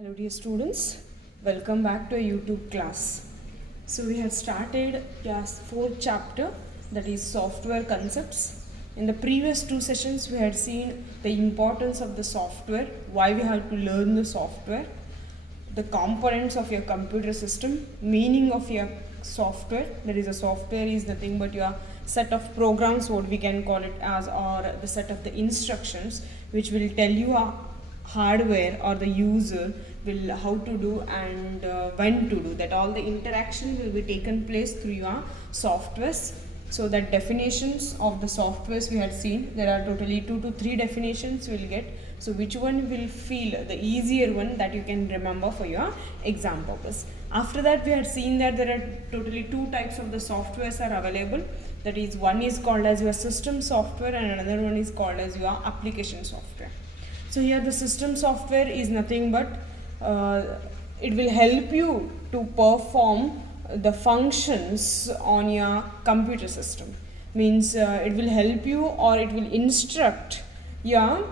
Hello dear students, welcome back to a YouTube class. So we have started class 4th chapter, that is software concepts. In the previous two sessions we had seen the importance of the software, why we have to learn the software, the components of your computer system, meaning of your software, that is a software is nothing but your set of programs, what we can call it as, or the set of the instructions which will tell you a hardware or the user will how to do and when to do that. All the interaction will be taken place through your softwares. So that definitions of the softwares we had seen, there are totally 2 to 3 definitions we will get. So which one will feel the easier one that you can remember for your exam purpose. After that we had seen that there are totally 2 types of the softwares are available. That is, one is called as your system software and another one is called as your application software. So here the system software is nothing but it will help you to perform the functions on your computer system. Means it will help you or it will instruct your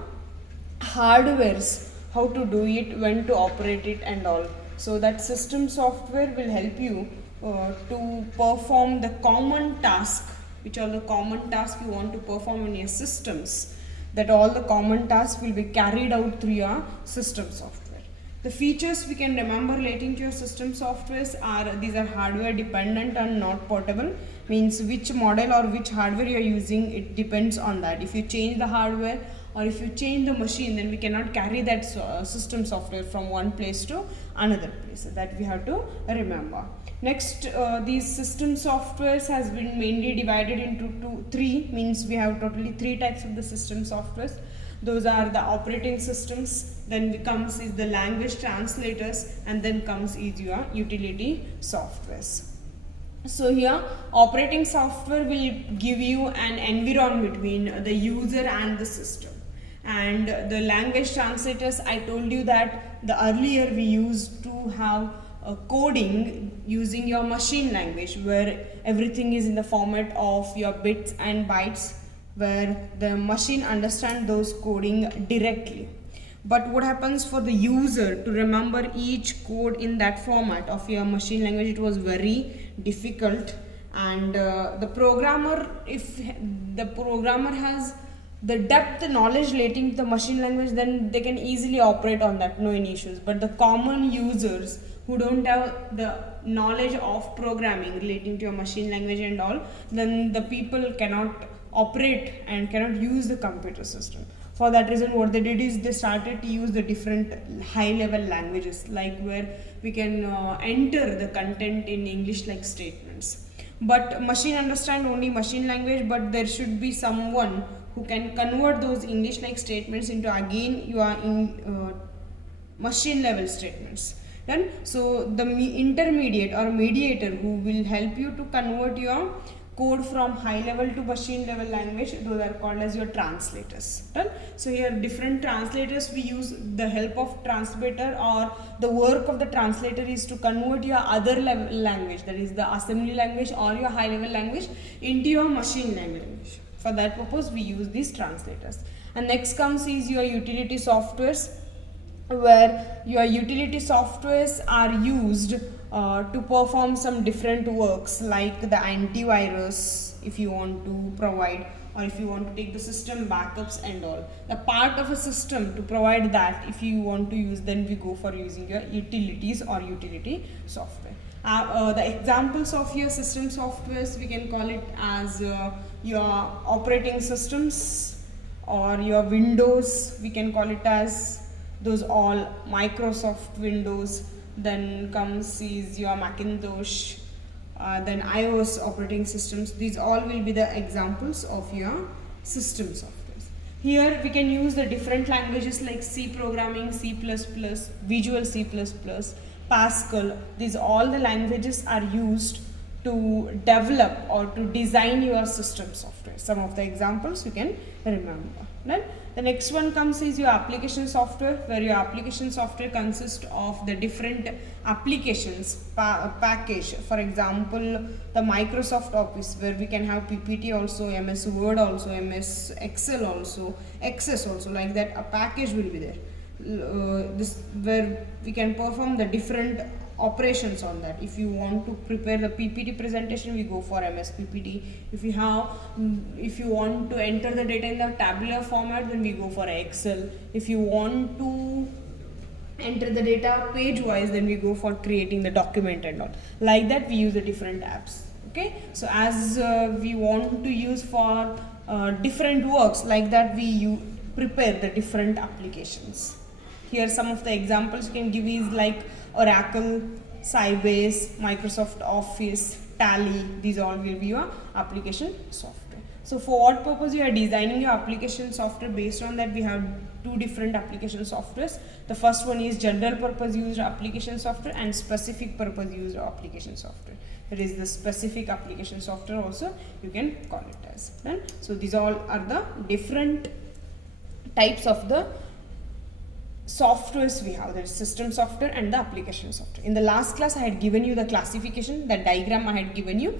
hardwares how to do it, when to operate it and all. So that system software will help you to perform the common task, which are the common tasks you want to perform in your systems. That all the common tasks will be carried out through your system software. The features we can remember relating to your system softwares are, these are hardware dependent and not portable. Means which model or which hardware you are using, it depends on that. If you change the hardware or if you change the machine, then we cannot carry that system software from one place to another place. So that we have to remember. Next, these system softwares has been mainly divided into three, means we have totally 3 types of the system softwares. Those are the operating systems, then comes is the language translators, and then comes is your utility softwares. So here operating software will give you an environment between the user and the system. And the language translators, I told you that the earlier we used to have coding using your machine language, where everything is in the format of your bits and bytes, where the machine understands those coding directly. But what happens for the user to remember each code in that format of your machine language, it was very difficult. And the programmer, if the programmer has the depth knowledge relating to the machine language, then they can easily operate on that, no any issues. But the common users who don't have the knowledge of programming relating to a machine language and all, then the people cannot operate and cannot use the computer system. For that reason, what they did is they started to use the different high level languages, like where we can enter the content in English like statements. But machine understand only machine language, but there should be someone who can convert those English like statements into again your machine level statements. Then so the intermediate or mediator who will help you to convert your code from high level to machine level language, those are called as your translators. Right? So here different translators, we use the help of translator, or the work of the translator is to convert your other level language, that is the assembly language or your high level language, into your machine language. For that purpose we use these translators. And next comes is your utility softwares, where your utility softwares are used to perform some different works, like the antivirus if you want to provide, or if you want to take the system backups and all. The part of a system to provide that, if you want to use, then we go for using your utilities or utility software. The examples of your system softwares, we can call it as your operating systems, or your Windows, we can call it as those all Microsoft Windows. Then comes is your Macintosh, then iOS operating systems. These all will be the examples of your system softwares. Here we can use the different languages like C programming, C++, Visual C++, Pascal. These all the languages are used to develop or to design your system software. Some of the examples you can remember. Then the next one comes is your application software, where your application software consists of the different applications package. For example, the Microsoft Office, where we can have PPT also, MS Word also, MS Excel also, Access also, like that a package will be there. this where we can perform the different operations on that. If you want to prepare the PPT presentation, we go for MS PPT. If you want to enter the data in the tabular format, then we go for Excel. If you want to enter the data page wise, then we go for creating the document and all. Like that we use the different apps. Okay, so as we want to use for different works, like that we prepare the different applications. Here some of the examples you can give is like Oracle, Sybase, Microsoft Office, Tally. These all will be your application software. So for what purpose you are designing your application software? Based on that we have two different application softwares. The first one is general purpose user application software and specific purpose user application software. There is the specific application software also, you can call it as. Right? So these all are the different types of the softwares we have. There is system software and the application software. In the last class I had given you the classification, the diagram I had given you.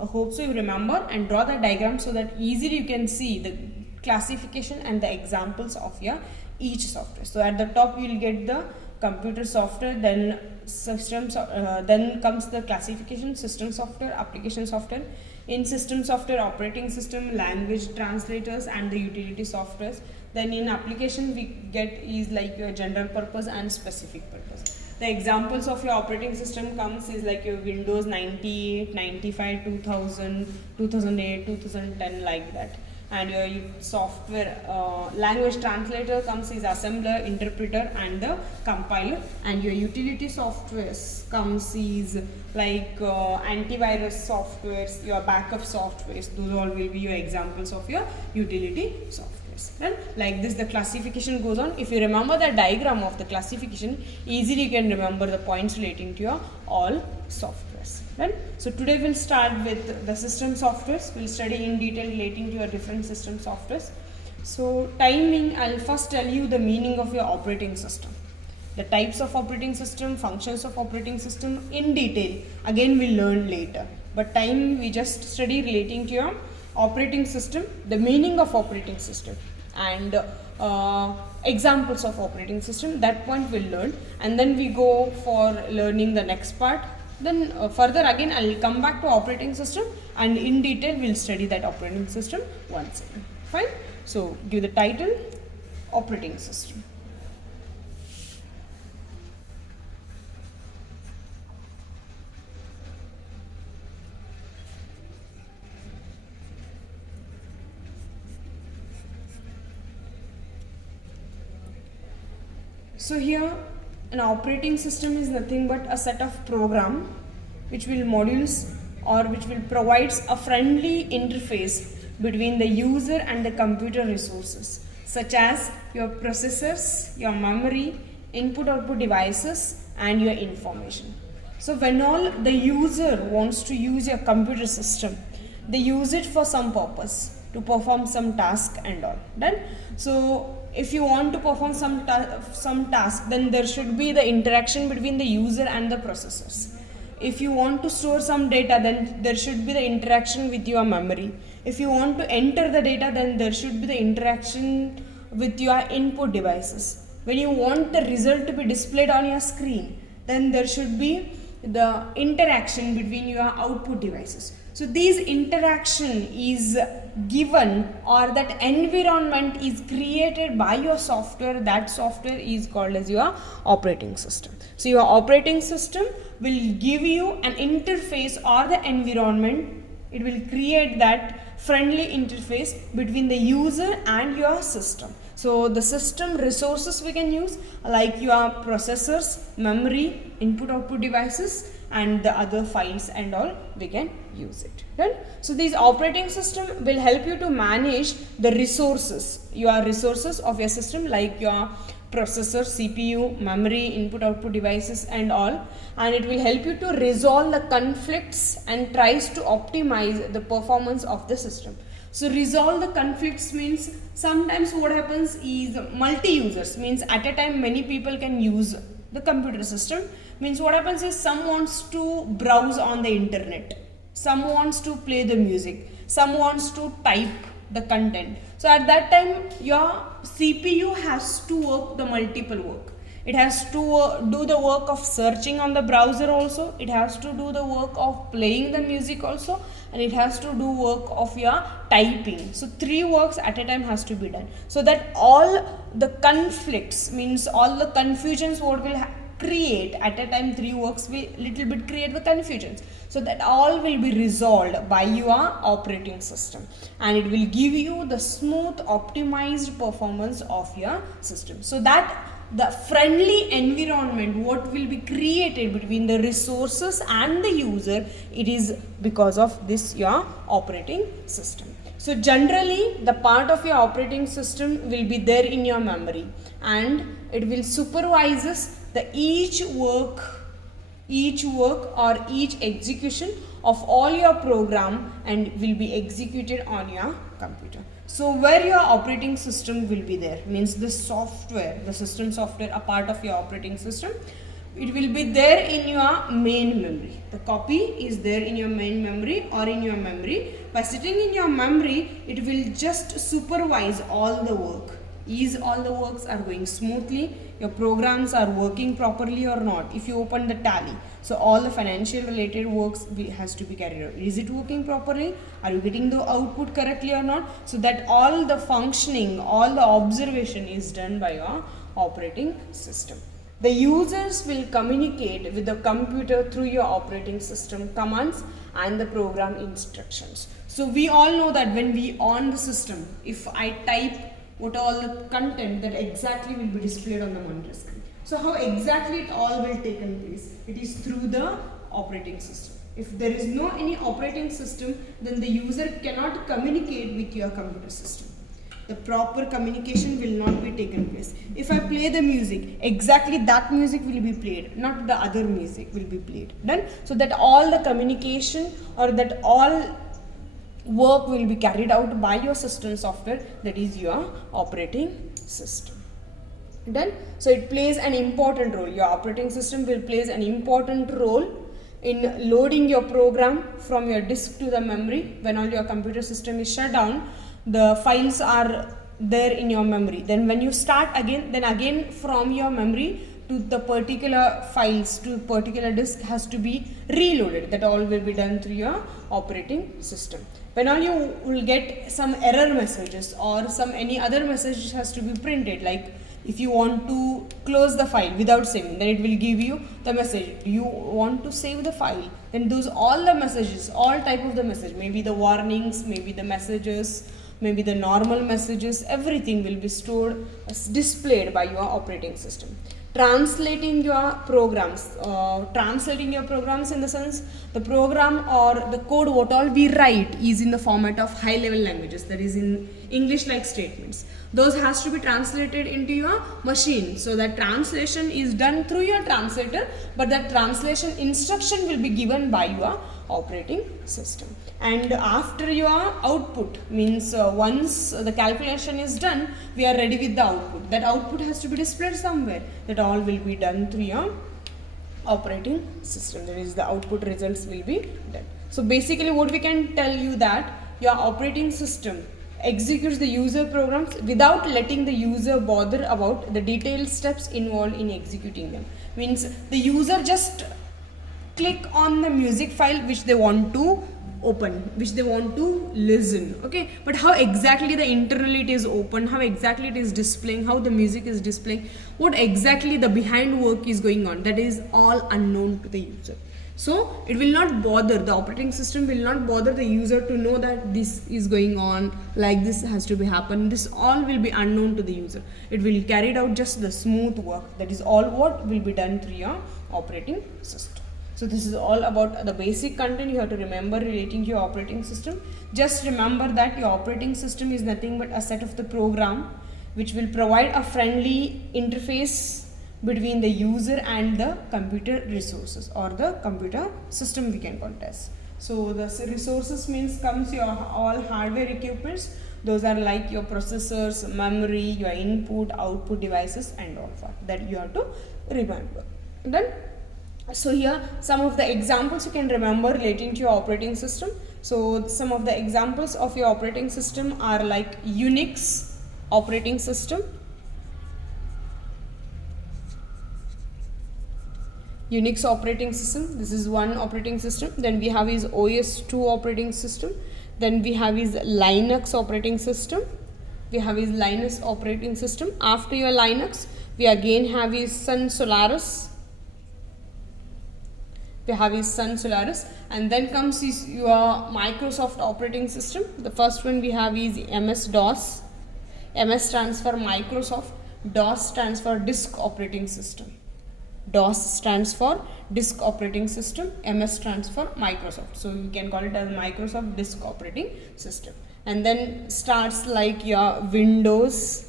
I hope so you remember and draw the diagram so that easily you can see the classification and the examples of your each software. So at the top you will get the computer software, then systems, then comes the classification, system software, application software. In system software, operating system, language translators and the utility softwares. Then in application we get is like your general purpose and specific purpose. The examples of your operating system comes is like your Windows 98, 95, 2000, 2008, 2010, like that. And your software language translator comes is assembler, interpreter and the compiler. And your utility softwares comes is like antivirus softwares, your backup softwares. Those all will be your examples of your utility softwares. And like this the classification goes on. If you remember the diagram of the classification, easily you can remember the points relating to your all softwares. Right? So today we'll start with the system softwares. We'll study in detail relating to your different system softwares. So timing, I'll first tell you the meaning of your operating system. The types of operating system, functions of operating system in detail. Again we'll learn later. But time we just study relating to your operating system, the meaning of operating system and examples of operating system. That point we'll learn and then we go for learning the next part. Then further again I will come back to operating system and in detail we will study that operating system once again. Fine. So give the title operating system. So here an operating system is nothing but a set of program which will modules or which will provides a friendly interface between the user and the computer resources such as your processors, your memory, input output devices and your information. So when all the user wants to use your computer system, they use it for some purpose to perform some task and all. Done? So if you want to perform some task, then there should be the interaction between the user and the processors. If you want to store some data, then there should be the interaction with your memory. If you want to enter the data, then there should be the interaction with your input devices. When you want the result to be displayed on your screen, then there should be the interaction between your output devices. So these interaction is given or that environment is created by your software. That software is called as your operating system. So your operating system will give you an interface or the environment. It will create that friendly interface between the user and your system. So the system resources we can use like your processors, memory, input output devices and the other files and all we can use it. Right? So these operating system will help you to manage the resources, your resources of your system like your processor, CPU, memory, input output devices and all, and it will help you to resolve the conflicts and tries to optimize the performance of the system. So resolve the conflicts means sometimes what happens is multi-users, means at a time many people can use the computer system. Means what happens is some wants to browse on the internet, some wants to play the music, some wants to type the content. So at that time your CPU has to work the multiple work. It has to do the work of searching on the browser also, it has to do the work of playing the music also, and it has to do work of your typing. So 3 works at a time has to be done, so that all the conflicts, means all the confusions what will create at a time, 3 works will little bit create the confusions, so that all will be resolved by your operating system, and it will give you the smooth optimized performance of your system. So that the friendly environment what will be created between the resources and the user, it is because of this your operating system. So generally the part of your operating system will be there in your memory, and it will supervises the each work or each execution of all your program, and will be executed on your computer. So where your operating system will be there, means the software, the system software, a part of your operating system, it will be there in your main memory. The copy is there in your main memory or in your memory. By sitting in your memory, it will just supervise all the work. Is all the works are going smoothly, your programs are working properly or not. If you open the tally, so all the financial related works has to be carried out. Is it working properly? Are you getting the output correctly or not? So that all the functioning, all the observation is done by your operating system. The users will communicate with the computer through your operating system commands and the program instructions. So we all know that when we on the system, if I type what all the content, that exactly will be displayed on the monitor screen. So how exactly it all will take place? It is through the operating system. If there is no any operating system, then the user cannot communicate with your computer system. The proper communication will not be taken place. If I play the music, exactly that music will be played, not the other music will be played. Done? So that all the communication or that all work will be carried out by your system software, that is your operating system. Done? So it plays an important role. Your operating system will plays an important role in loading your program from your disk to the memory. When all your computer system is shut down, the files are there in your memory. Then when you start again, then again from your memory to the particular files to particular disk has to be reloaded. That all will be done through your operating system. When all you will get some error messages or some any other message has to be printed, like if you want to close the file without saving, then it will give you the message. You want to save the file, then those all the messages, all type of the message, maybe the warnings, maybe the messages, maybe the normal messages, everything will be stored, displayed by your operating system. Translating your programs in the sense the program or the code what all we write is in the format of high level languages, that is in English like statements. Those has to be translated into your machine. So that translation is done through your translator, but that translation instruction will be given by your operating system. And after your output, means once the calculation is done, we are ready with the output. That output has to be displayed somewhere. That all will be done through your operating system. That is, the output results will be done. So basically what we can tell you that your operating system executes the user programs without letting the user bother about the detailed steps involved in executing them. Means the user just click on the music file which they want to open, which they want to listen, okay, but how exactly the internally it is open, how exactly it is displaying, how the music is displaying, what exactly the behind work is going on, that is all unknown to the user. So it will not bother, the operating system will not bother the user to know that this is going on, like this has to be happen. This all will be unknown to the user. It will carry out just the smooth work. That is all what will be done through your operating system. So this is all about the basic content you have to remember relating to your operating system. Just remember that your operating system is nothing but a set of the program which will provide a friendly interface between the user and the computer resources or the computer system, we can call it as. So the resources means comes your all hardware equipments. Those are like your processors, memory, your input, output devices and all that you have to remember. Then so here some of the examples you can remember relating to your operating system. So some of the examples of your operating system are like Unix operating system, Unix operating system, this is one operating system. Then we have is OS2 operating system. Then we have is Linux operating system. We have is Linux operating system. After your Linux, we again have is Sun Solaris. We have is Sun Solaris, and then comes is your Microsoft operating system. The first one we have is MS-DOS. MS stands for Microsoft, DOS stands for Disk Operating System. DOS stands for Disk Operating System, MS stands for Microsoft. So you can call it as Microsoft Disk Operating System. And then starts like your Windows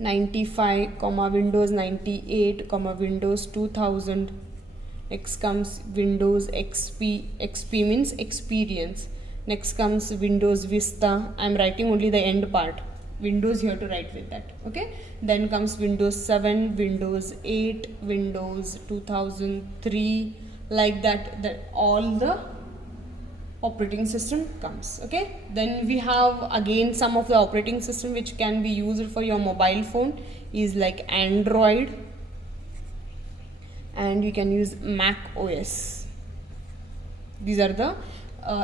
95, Windows 98, Windows 2000. Next comes Windows XP. XP means experience. Next comes Windows Vista. I am writing only the end part. Windows you have to write with that. Okay. Then comes Windows 7, Windows 8, Windows 2003. Like that. That all the operating system comes. Okay. Then we have again some of the operating system which can be used for your mobile phone is like Android, and you can use Mac OS. These are the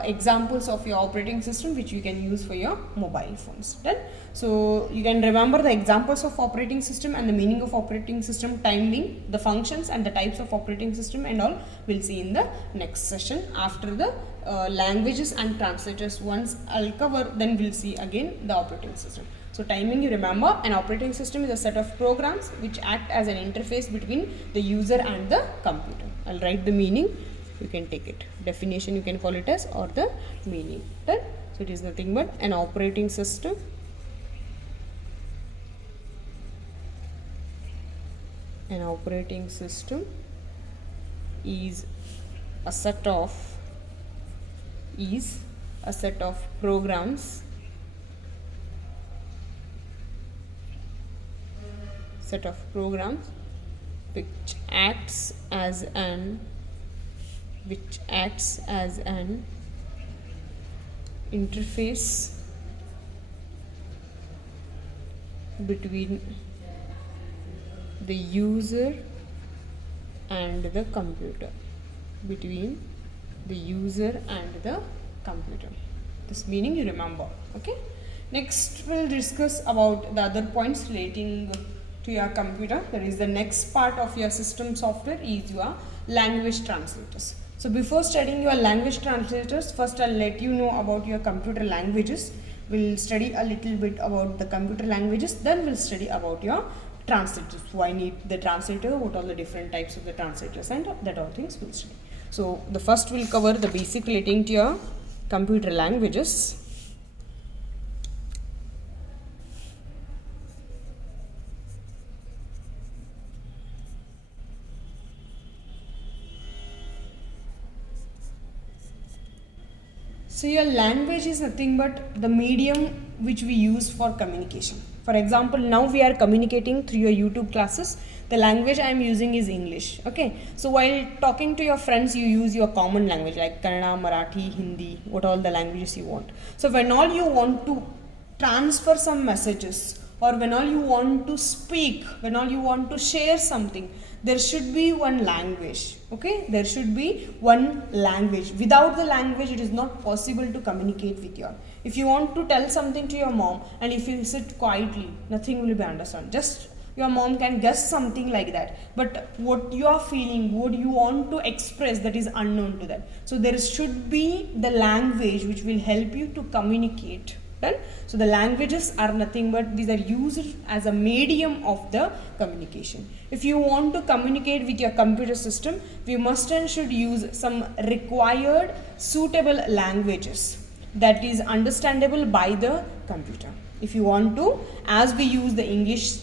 examples of your operating system which you can use for your mobile phones. Done. So you can remember the examples of operating system and the meaning of operating system, timing, the functions and the types of operating system and all we'll see in the next session. After the languages and translators, once I'll cover, then we'll see again the operating system. So timing, you remember, an operating system is a set of programs which act as an interface between the user and the computer. I'll write the meaning. You can take it. Definition you can call it as, or the meaning. Done. So it is nothing but an operating system. An operating system is a set of programs, which acts as an interface between the user and the computer. This meaning you remember. Okay. Next we'll discuss about the other points relating to your computer. That is the next part of your system software is your language translators. So before studying your language translators, first I'll let you know about your computer languages. We'll study a little bit about the computer languages, then we'll study about your translators. Why need the translator, what are the different types of the translators, and that all things we'll study. So the first we'll cover the basic relating to your computer languages. So your language is nothing but the medium which we use for communication. For example, now we are communicating through your YouTube classes. The language I am using is English. Okay. So while talking to your friends, you use your common language like Kannada, Marathi, Hindi, what all the languages you want. So when all you want to transfer some messages, or when all you want to speak, when all you want to share something, there should be one language. Okay, there should be one language. Without the language, it is not possible to communicate with you. If you want to tell something to your mom, and if you sit quietly, nothing will be understood. Just your mom can guess something like that, but what you are feeling, what you want to express, that is unknown to them. So there should be the language which will help you to communicate. Done. So the languages are nothing but these are used as a medium of the communication. If you want to communicate with your computer system, we must and should use some required suitable languages that is understandable by the computer. If you want to, as we use the English,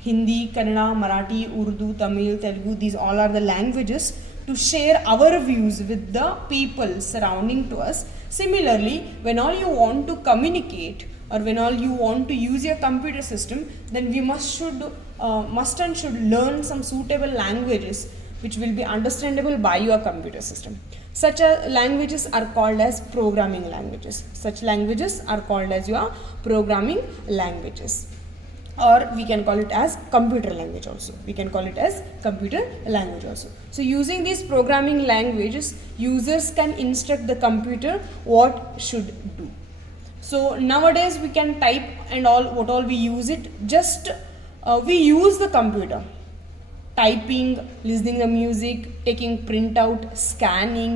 Hindi, Kannada, Marathi, Urdu, Tamil, Telugu, these all are the languages to share our views with the people surrounding to us. Similarly, when all you want to communicate or when all you want to use your computer system, then we must and should learn some suitable languages which will be understandable by your computer system. Such languages are called as programming languages. Such languages are called as your programming languages. Or we can call it as computer language also. We can call it as computer language also. So using these programming languages, users can instruct the computer what should do. So nowadays we can type and all, what all we use it, just we use the computer. Typing, listening the music, taking printout, scanning,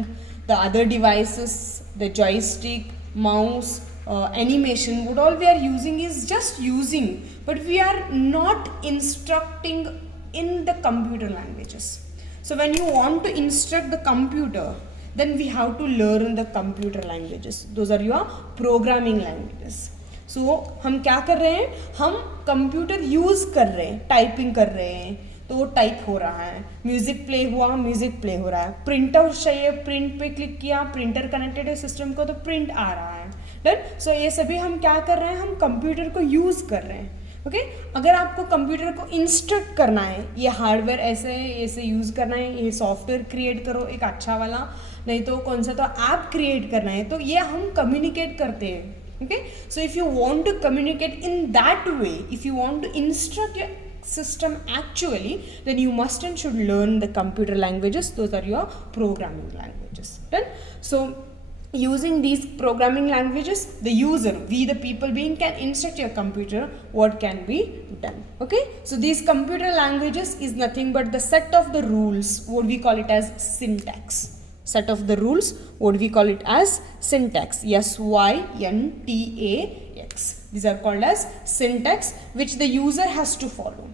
the other devices, the joystick, mouse, animation, what all we are using is just using, but we are not instructing in the computer languages. So when you want to instruct the computer, then we have to learn the computer languages. Those are your programming languages. So हम क्या कर रहे हैं, हम computer use कर रहे हैं, typing कर रहे हैं, तो वो टाइप हो रहा है, म्यूजिक प्ले हुआ, म्यूजिक प्ले हो रहा है, प्रिंट आउट चाहिए, प्रिंट पे क्लिक किया, प्रिंटर कनेक्टेड है सिस्टम को, तो प्रिंट आ रहा है. राइट. सो ये सभी हम क्या कर रहे हैं, हम कंप्यूटर को यूज कर रहे हैं. ओके अगर आपको कंप्यूटर को इंस्ट्रक्ट करना है, ये हार्डवेयर ऐसे यूज करना है, ये सॉफ्टवेयर क्रिएट करो एक अच्छा वाला, नहीं तो कौन सा तो ऐप क्रिएट करना है, तो ये हम कम्युनिकेट करते हैं. Okay, so if you want to communicate in that way, if you want to instruct your system actually, then you must and should learn the computer languages. Those are your programming languages. Right? So using these programming languages, the user, we the people being, can instruct your computer what can be done. Okay, so these computer languages is nothing but the set of the rules, what we call it as syntax. Set of the rules, what we call it as syntax. syntax. These are called as syntax, which the user has to follow.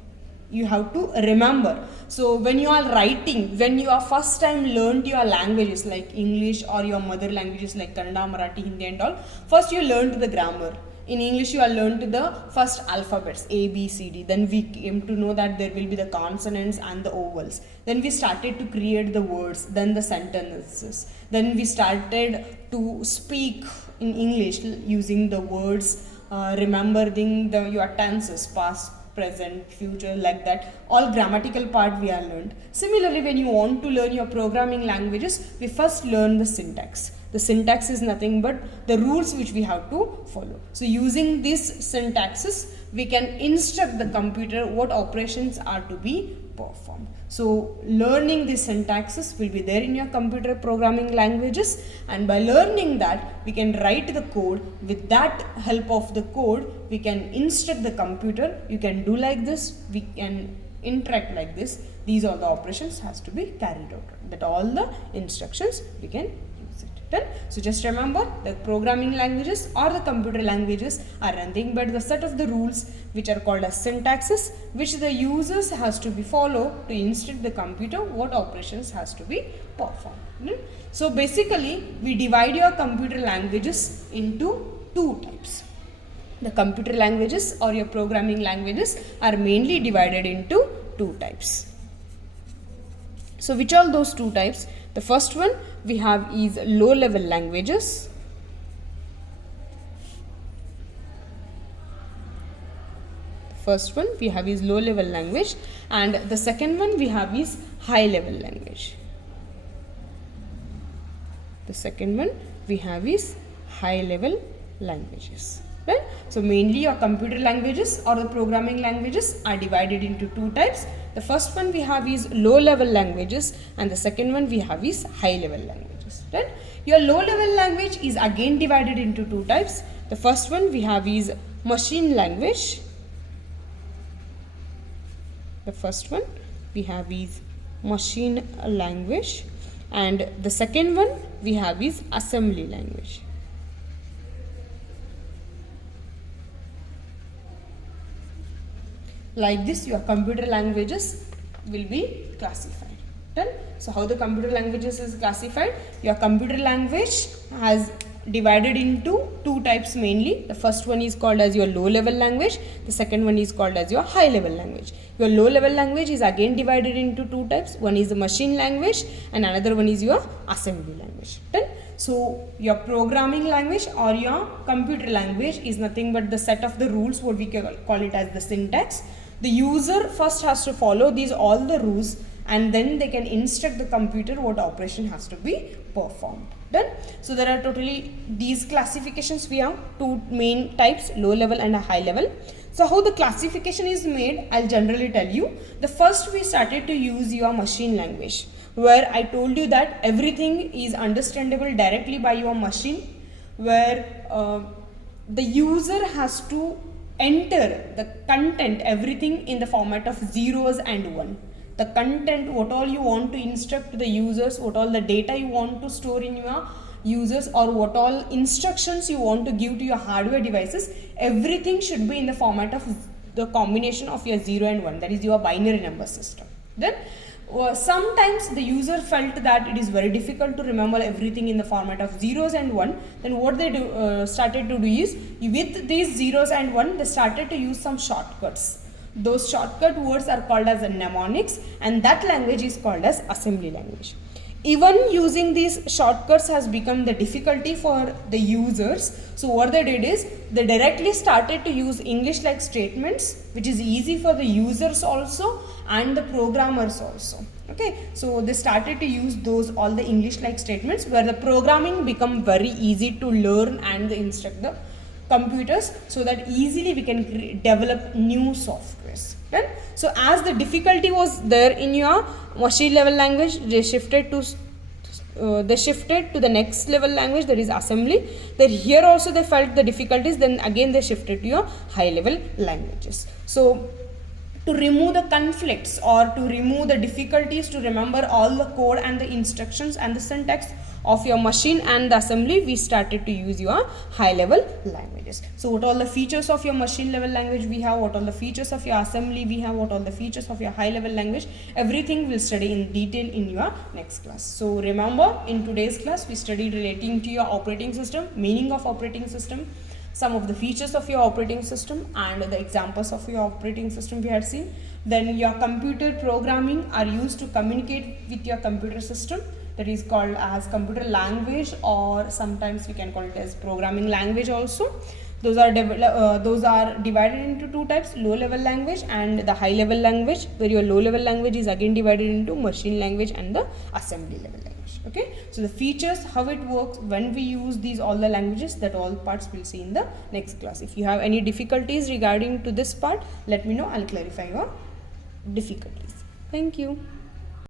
You have to remember. So when you are writing, when you are first time learned your languages like English or your mother languages like Kannada, Marathi, Hindi and all, first you learned the grammar. In English you are learned the first alphabets A, B, C, D. Then we came to know that there will be the consonants and the vowels. Then we started to create the words, then the sentences. Then we started to speak in English using the words, remembering your tenses, past, present, future, like that. All grammatical part we are learned. Similarly, when you want to learn your programming languages, we first learn the syntax. The syntax is nothing but the rules which we have to follow. So using these syntaxes, we can instruct the computer what operations are to be performed. So learning these syntaxes will be there in your computer programming languages, and by learning that, we can write the code. With that help of the code, we can instruct the computer, you can do like this, we can interact like this. These are the operations has to be carried out. That all the instructions we can use it. Done? So just remember, the programming languages or the computer languages are nothing but the set of the rules which are called as syntaxes, which the users has to be follow to instruct the computer what operations has to be performed. So basically, we divide your computer languages into two types. The computer languages or your programming languages are mainly divided into two types. So which are those two types? The first one we have is low level languages. First one we have is low level language, and the second one we have is high level language. The second one we have is high level languages. Right? So mainly your computer languages or the programming languages are divided into two types. The first one we have is low level languages, and the second one we have is high level languages. Right? Your low level language is again divided into two types. The first one we have is machine language. The first one we have is machine language, and the second one we have is assembly language. Like this, your computer languages will be classified. Done? So how the computer languages is classified? Your computer language has divided into two types mainly. The first one is called as your low level language. The second one is called as your high level language. Your low level language is again divided into two types. One is the machine language and another one is your assembly language. Done? So your programming language or your computer language is nothing but the set of the rules, what we call it as the syntax. The user first has to follow these all the rules, and then they can instruct the computer what operation has to be performed. Done. So there are totally these classifications. We have two main types, low level and a high level. So how the classification is made, I'll generally tell you. The first we started to use your machine language, where I told you that everything is understandable directly by your machine, where the user has to enter the content, everything in the format of zeros and one. The content, what all you want to instruct to the users, what all the data you want to store in your users, or what all instructions you want to give to your hardware devices, everything should be in the format of the combination of your 0 and 1, that is your binary number system. Then sometimes the user felt that it is very difficult to remember everything in the format of zeros and 1. Then what they started to do is, with these zeros and 1, they started to use some shortcuts. Those shortcut words are called as mnemonics, and that language is called as assembly language. Even using these shortcuts has become the difficulty for the users. So what they did is, they directly started to use English like statements, which is easy for the users also and the programmers also. Okay, so they started to use those all the English like statements, where the programming become very easy to learn and instruct the computers, so that easily we can develop new softwares. Then, so as the difficulty was there in your machine level language, they shifted to the next level language, that is assembly. Then here also they felt the difficulties, then again they shifted to your high level languages. So to remove the conflicts or to remove the difficulties to remember all the code and the instructions and the syntax of your machine and the assembly, we started to use your high level languages. So what all the features of your machine level language we have, what all the features of your assembly we have, what all the features of your high level language, everything we'll study in detail in your next class. So remember, in today's class we studied relating to your operating system, meaning of operating system, some of the features of your operating system, and the examples of your operating system we had seen. Then your computer programming are used to communicate with your computer system, that is called as computer language, or sometimes we can call it as programming language also. Those are divided into two types, low level language and the high level language, where your low level language is again divided into machine language and the assembly level language. Okay, so the features, how it works when we use these all the languages, that all parts we'll see in the next class. If you have any difficulties regarding to this part, let me know, I'll clarify your difficulties. Thank you.